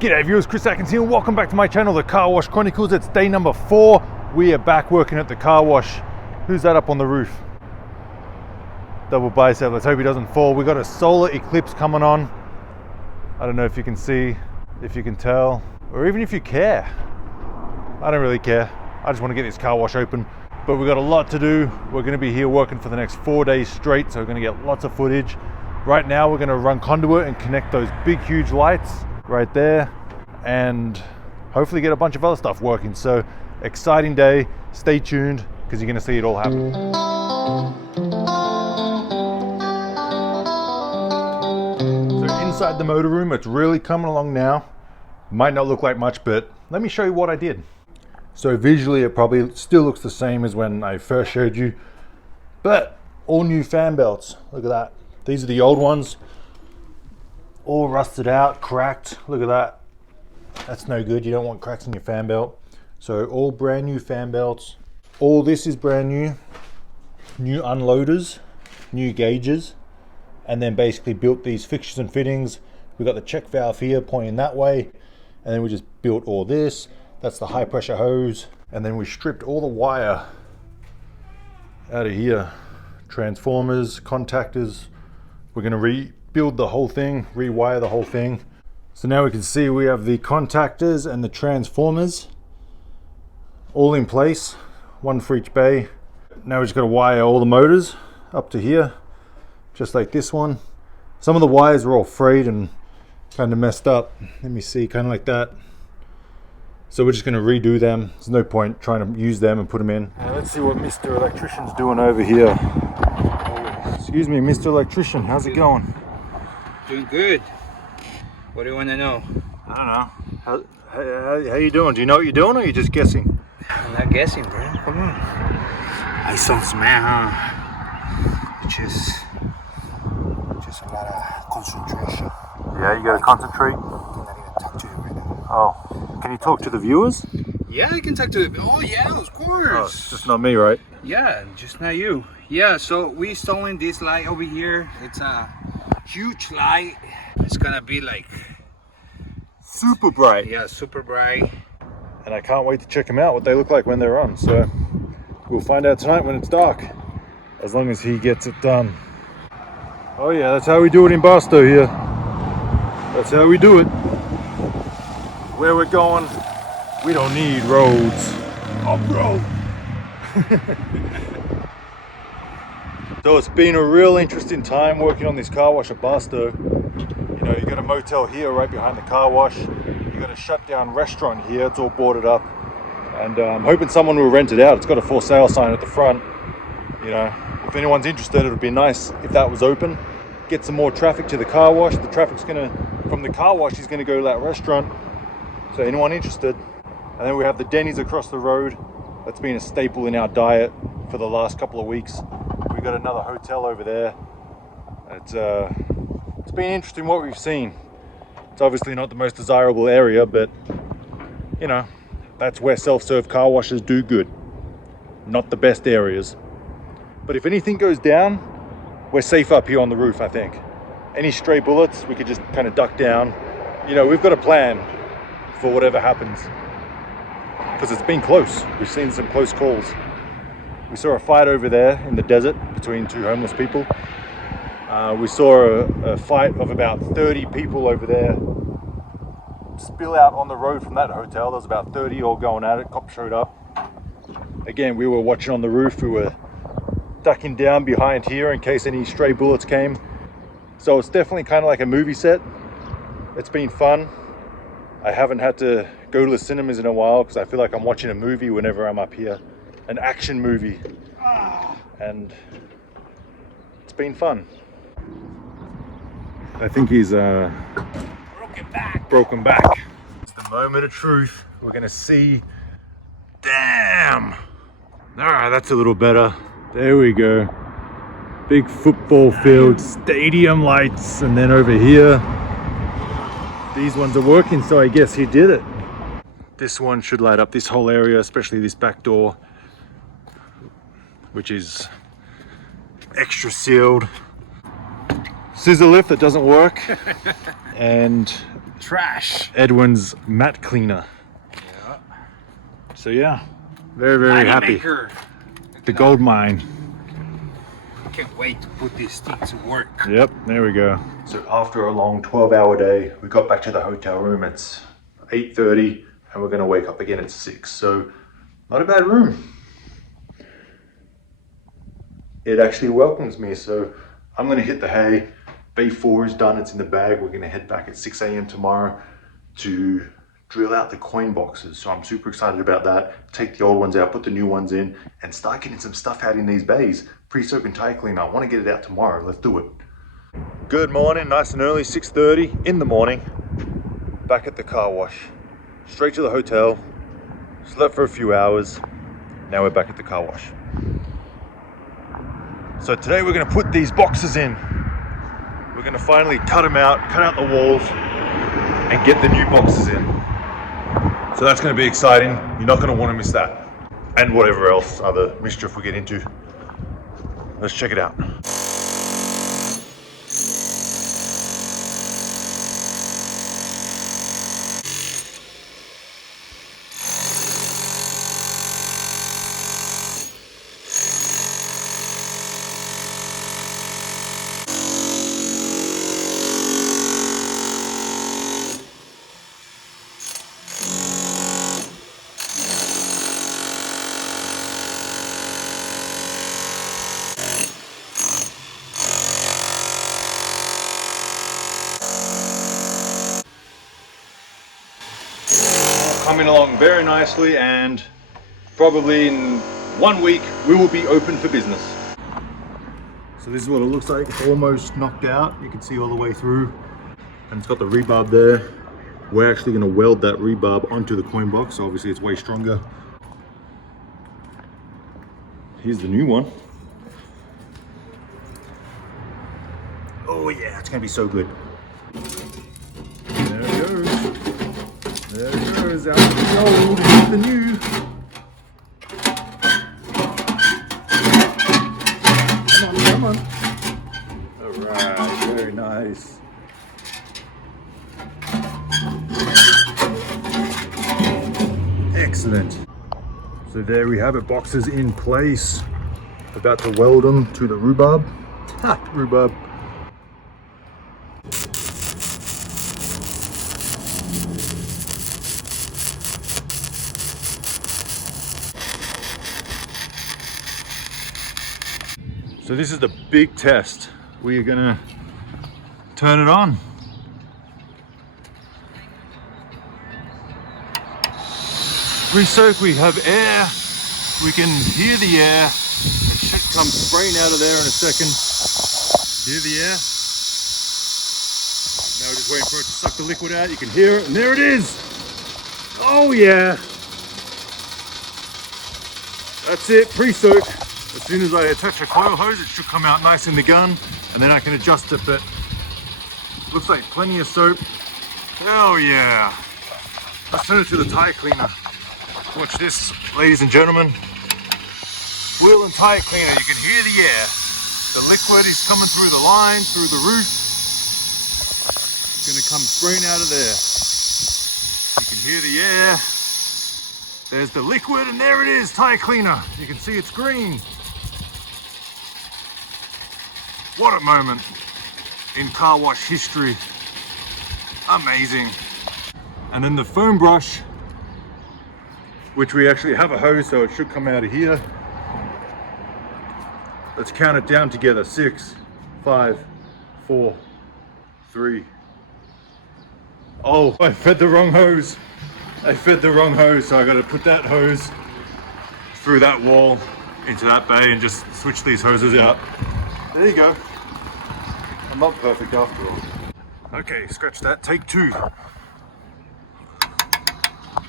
G'day viewers, Chris Atkins here. Welcome back to my channel, The Car Wash Chronicles. It's day number 4. We are back working at the car wash. Who's that up on the roof? Double bicep. Let's hope he doesn't fall. We got a solar eclipse coming on. I don't know if you can see, if you can tell, or even if you care. I don't really care. I just want to get this car wash open. But we've got a lot to do. We're going to be here working for the next 4 days straight, so we're going to get lots of footage. Right now we're going to run conduit and connect those big huge lights right there, and hopefully get a bunch of other stuff working. So exciting day. Stay tuned because you're going to see it all happen. So inside the motor room, it's really coming along now. Might not look like much, but let me show you what I did. So visually it probably still looks the same as when I first showed you, but all new fan belts. Look at that. These are the old ones, all rusted out, cracked. Look at that. That's no good. You don't want cracks in your fan belt. So all brand new fan belts. All this is brand new. New unloaders, new gauges, and then basically built these fixtures and fittings. We got the check valve here pointing that way, and then we just built all this. That's the high pressure hose, and then we stripped all the wire out of here. Transformers, contactors. We're going to rebuild the whole thing, rewire the whole thing. So now we can see we have the contactors and the transformers all in place, one for each bay. Now we just got to wire all the motors up to here, just like this one. Some of the wires were all frayed and kind of messed up. Let me see, kind of like that. So we're just going to redo them. There's no point trying to use them and put them in. Let's see what Mr. Electrician's doing over here. Excuse me, Mr. Electrician, how's it going? Doing good. What do you want to know? I don't know. How you doing? Do you know what you're doing, or are you just guessing? I'm not guessing, bro. Come on. I sound mad, huh? Just a lot of concentration. Yeah, you gotta concentrate. I cannot even talk to you right now. Oh, can you talk to the viewers? Yeah, I can talk to them. Oh yeah, of course. Oh, it's just not me, right? Yeah, just not you. Yeah, so we installing this light over here. It's a huge light. It's gonna be like Super bright. Yeah, super bright. And I can't wait to check them out, what they look like when they're on. So we'll find out tonight when it's dark, as long as he gets it done. Oh yeah, that's how we do it in Barstow here. That's how we do it. Where we're going, we don't need roads. Oh, bro. So it's been a real interesting time working on this car wash at Barstow. You know, you got a motel here right behind the car wash. You got a shut down restaurant here. It's all boarded up. And I'm hoping someone will rent it out. It's got a for sale sign at the front. You know, if anyone's interested, it would be nice if that was open. Get some more traffic to the car wash. The traffic's from the car wash is gonna go to that restaurant. So anyone interested. And then we have the Denny's across the road. That's been a staple in our diet for the last couple of weeks. We've got another hotel over there. It's been interesting what we've seen. It's obviously not the most desirable area, but you know, that's where self-serve car washes do good. Not the best areas. But if anything goes down, we're safe up here on the roof, I think. Any stray bullets, we could just kind of duck down. You know, we've got a plan for whatever happens. Because it's been close. We've seen some close calls. We saw a fight over there in the desert between two homeless people. We saw a fight of about 30 people over there spill out on the road from that hotel. There was about 30 all going at it. Cops showed up. Again, we were watching on the roof. We were ducking down behind here in case any stray bullets came. So it's definitely kind of like a movie set. It's been fun. I haven't had to go to the cinemas in a while because I feel like I'm watching a movie whenever I'm up here. An action movie. And it's been fun. I think he's broken back. It's the moment of truth. We're gonna see. Damn! Alright, that's a little better. There we go. Big football field, stadium lights, and then over here, these ones are working, so I guess he did it. This one should light up this whole area, especially this back door, which is extra sealed. Scissor lift that doesn't work, and trash. Edwin's mat cleaner. Yeah. So yeah, very happy. Maker. The gold mine. Can't wait to put this thing to work. Yep, there we go. So after a long 12-hour day, we got back to the hotel room. It's 8:30 and we're gonna wake up again at 6. So not a bad room. It actually welcomes me. So I'm gonna hit the hay. Bay 4 is done, it's in the bag. We're gonna head back at 6 a.m. tomorrow to drill out the coin boxes. So I'm super excited about that. Take the old ones out, put the new ones in, and start getting some stuff out in these bays. Pre-soak and tie clean. I wanna get it out tomorrow. Let's do it. Good morning, nice and early, 6:30 in the morning. Back at the car wash. Straight to the hotel. Slept for a few hours. Now we're back at the car wash. So today we're gonna put these boxes in. We're gonna finally cut them out, cut out the walls, and get the new boxes in. So that's gonna be exciting. You're not gonna wanna miss that. And whatever else, other mischief we get into. Let's check it out. Coming along very nicely, and probably in 1 week we will be open for business. So this is what it looks like. It's almost knocked out. You can see all the way through, and it's got the rebarb there. We're actually going to weld that rebarb onto the coin box. So obviously it's way stronger. Here's the new one. Oh yeah, it's going to be so good. There it goes. There it goes, out the old, here's the new. Come on. Alright, very nice. Excellent. So there we have it, boxes in place. About to weld them to the rhubarb. Ha, rhubarb. So this is the big test. We are gonna turn it on. Pre-soak, we have air. We can hear the air. It should come spraying out of there in a second. Hear the air. Now we're just waiting for it to suck the liquid out. You can hear it, and there it is. Oh yeah. That's it, pre-soak. As soon as I attach a coil hose, it should come out nice in the gun, and then I can adjust it, but looks like plenty of soap. Oh yeah. Let's turn it to the tie cleaner. Watch this, ladies and gentlemen. Wheel and tie cleaner, you can hear the air. The liquid is coming through the line, through the roof. It's gonna come spraying out of there. You can hear the air. There's the liquid, and there it is, tie cleaner. You can see it's green. What a moment in car wash history. Amazing. And then the foam brush, which we actually have a hose, so it should come out of here. Let's count it down together. 6, 5, 4, 3. Oh, I fed the wrong hose. So I got to put that hose through that wall into that bay and just switch these hoses out. There you go. I'm not perfect after all. Okay, scratch that. Take 2.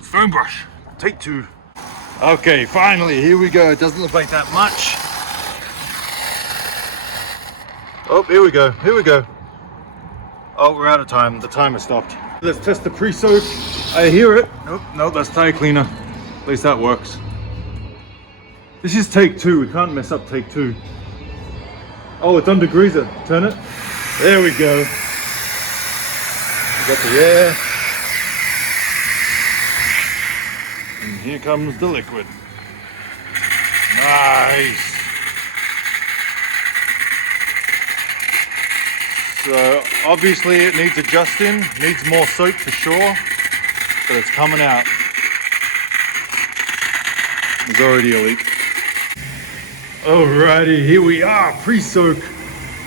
Foam brush. Take 2. Okay, finally, here we go. It doesn't look like that much. Oh, here we go. Oh, we're out of time. The timer stopped. Let's test the pre-soak. I hear it. Nope, that's tie cleaner. At least that works. This is take 2. We can't mess up take 2. Oh, it's under greaser. Turn it. There we go. got the air. And here comes the liquid. Nice. So obviously it needs adjusting, needs more soap for sure, but it's coming out. There's already a leak. Alrighty, here we are, pre-soak.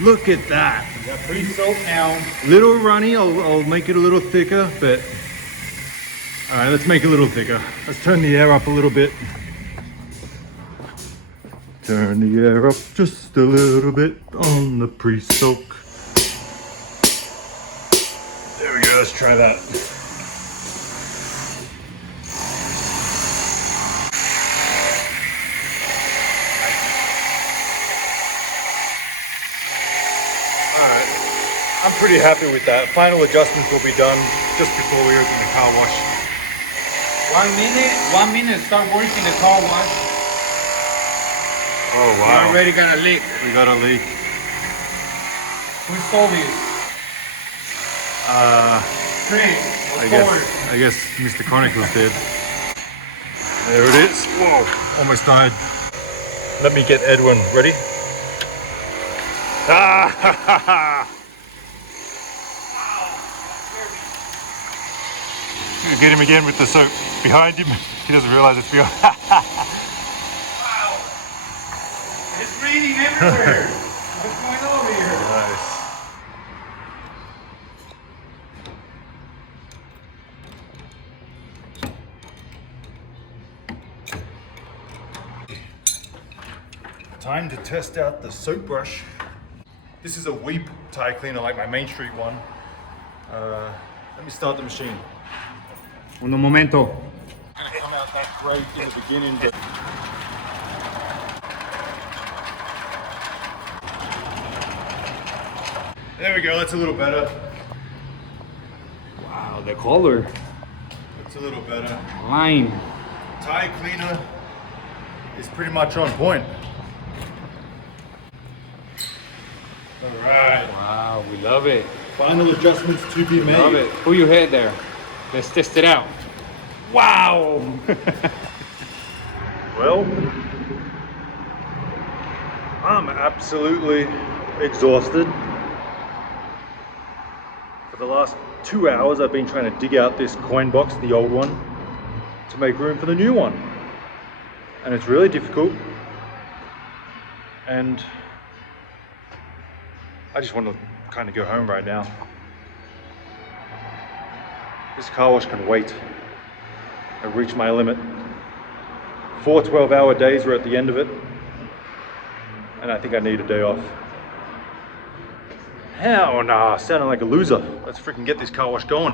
Look at that. Got pre-soak now. Little runny, I'll make it a little thicker, but all right, let's make it a little thicker. Let's turn the air up a little bit. Turn the air up just a little bit on the pre-soak. There we go, let's try that. I'm pretty happy with that. Final adjustments will be done just before we open the car wash. 1 minute, start working the car wash. Oh We wow. already got a leak. We got a leak. Who stole this? I guess Mr. Chronicle's dead. There it is. Whoa, almost died. Let me get Edwin. Ready? Ah, ha, ha, ha. Get him again with the soap behind him. He doesn't realize it's behind. Wow. It's raining everywhere. What's going on here? Nice. Time to test out the soap brush. This is a Weep tire cleaner like my Main Street one. Let me start the machine. Un momento. It's gonna come out that great in the beginning, but there we go, that's a little better. Wow, the color. That's a little better. Lime. Tire cleaner is pretty much on point. All right, Wow, we love it. final adjustments to be made. Love it. Pull your head there. Let's test it out. Wow. Well, I'm absolutely exhausted. For the last 2 hours, I've been trying to dig out this coin box, the old one, to make room for the new one. And it's really difficult. And I just want to kind of go home right now. This car wash can wait. I've reached my limit. 4 12-hour days were at the end of it, and I think I need a day off. Hell nah, sounding like a loser. Let's freaking get this car wash going.